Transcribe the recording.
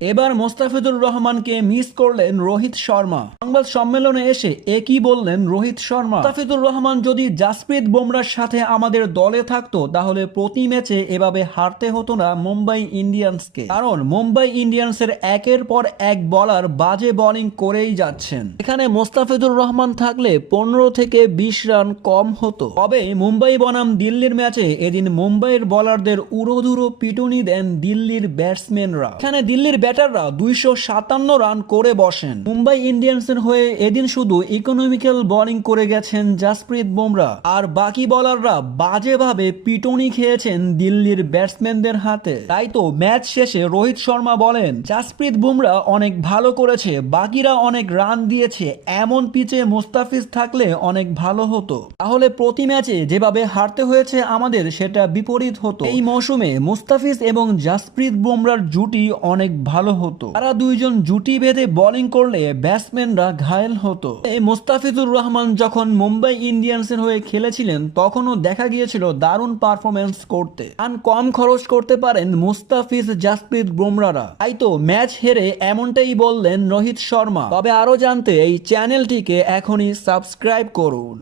এবার মোস্তাফিজুর রহমানকে মিস করলেন রোহিত শর্মা। সংবাদ সম্মেলনে এসে একই বললেন রোহিত শর্মা, মোস্তাফিজুর রহমান যদি জাসপ্রীত বুমরার সাথে আমাদের দলে থাকতো তাহলে প্রতি ম্যাচে এভাবে হারতে হতো না মুম্বাই ইন্ডিয়ান্সকে, কারণ মুম্বাই ইন্ডিয়ান্সের একের পর এক বলার বাজে বোলিং করেই যাচ্ছেন। এখানে মোস্তাফিজুর রহমান থাকলে 15 থেকে 20 রান কম হতো। তবে মুম্বাই বনাম দিল্লির ম্যাচে এদিন মুম্বাইয়ের বোলারদের উড়োধুরো পিটুনি দেন দিল্লির ব্যাটসম্যানরা। এখানে দিল্লির ব্যাটাররা 257 রান করে বসেন। মুম্বাই ইন্ডিয়ান্সের হয়ে এদিন শুধু ইকোনমিক্যাল বোলিং করে গেছেন জাসপ্রীত বুমরা, আর বাকি বোলাররা বাজেভাবে পিটুনি খেয়েছেন দিল্লির ব্যাটসম্যানদের হাতে। তাই তো ম্যাচ শেষে রোহিত শর্মা বলেন, জাসপ্রীত বুমরা অনেক ভালো করেছে, বাকিরা অনেক রান দিয়েছে, এমন পিচে মুস্তাফিজ থাকলে অনেক ভালো হতো, তাহলে প্রতি ম্যাচে যেভাবে হারতে হয়েছে আমাদের সেটা বিপরীত হতো। এই মৌসুমে মুস্তাফিজ এবং জাসপ্রীত বুমরার জুটি অনেক ভালো হতো, তারা দুইজন জুটি বেঁধে বোলিং করলে ব্যাটসম্যানরা ঘায়েল হতো। মুস্তাফিজুর রহমান যখন মুম্বাই ইন্ডিয়ান্সের হয়ে খেলেছিলেন তখনও দেখা গিয়েছিল দারুণ পারফরমেন্স করতে, রান কম খরচ করতে পারেন মুস্তাফিজ জাসপ্রীত বুমরারা। তাই তো ম্যাচ হেরে এমনটাই বললেন রোহিত শর্মা। তবে আরো জানতে এই চ্যানেলটিকে এখনই সাবস্ক্রাইব করুন।